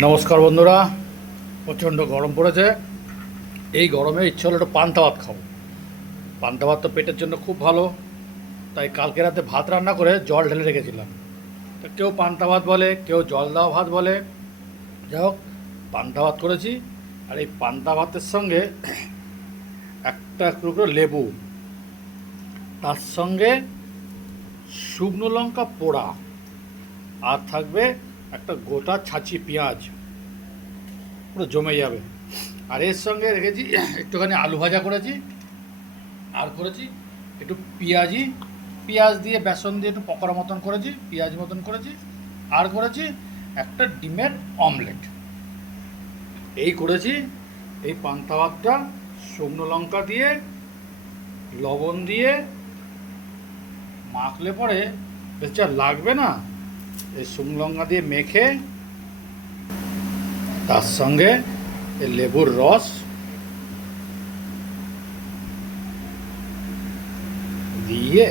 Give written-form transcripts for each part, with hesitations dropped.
নমস্কার বন্ধুরা, প্রচণ্ড গরম পড়েছে। এই গরমে ইচ্ছে হলো একটু পান্তা ভাত খাবো। পান্তা ভাত তো পেটের জন্য খুব ভালো, তাই কালকে রাতে ভাত রান্না করে জল ঢেলে রেখেছিলাম। তো কেউ পান্তা ভাত বলে, কেউ জল দেওয়া ভাত বলে। যাই হোক, পান্তা ভাত করেছি। আর এই পান্তা ভাতের সঙ্গে একটা টুকরো লেবু, তার সঙ্গে শুকনো লঙ্কা পোড়া, আর থাকবে একটা গোটা ছাঁচি পেঁয়াজ, পুরো জমে যাবে। আর এর সঙ্গে রেখেছি একটুখানি আলু ভাজা করেছি, আর করেছি একটু পেঁয়াজ দিয়ে বেসন দিয়ে একটু পকোড়া মতন করেছি, পেঁয়াজ মতন করেছি। আর করেছি একটা ডিমের অমলেট। এই করেছি। এই পান্তা ভাতটা শুকনো লঙ্কা দিয়ে, লবণ দিয়ে মাখলে পরে বেশ যা লাগবে না। এই শুকনো লঙ্কা দিয়ে মেখে তার সঙ্গে এই লেবুর রস দিয়ে,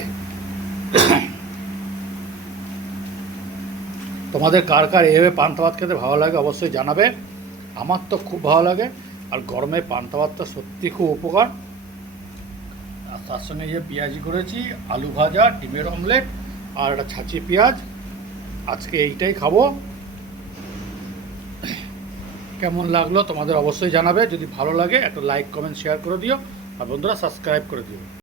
তোমাদের কার কার এভাবে পান্তা ভাত খেতে ভালো লাগে অবশ্যই জানাবে। আমার তো খুব ভালো লাগে। আর গরমে পান্তা ভাতটা সত্যি খুব উপকার। আর তার সঙ্গে যে পেঁয়াজি করেছি, আলু ভাজা, ডিমের অমলেট, আর একটা ছাঁচি পেঁয়াজ, আজকে এইটাই খাবো। কেমন লাগলো তোমাদের অবশ্যই জানাবে। যদি ভালো লাগে একটা লাইক, কমেন্ট, শেয়ার করে দিও। আর বন্ধুরা সাবস্ক্রাইব করে দিও।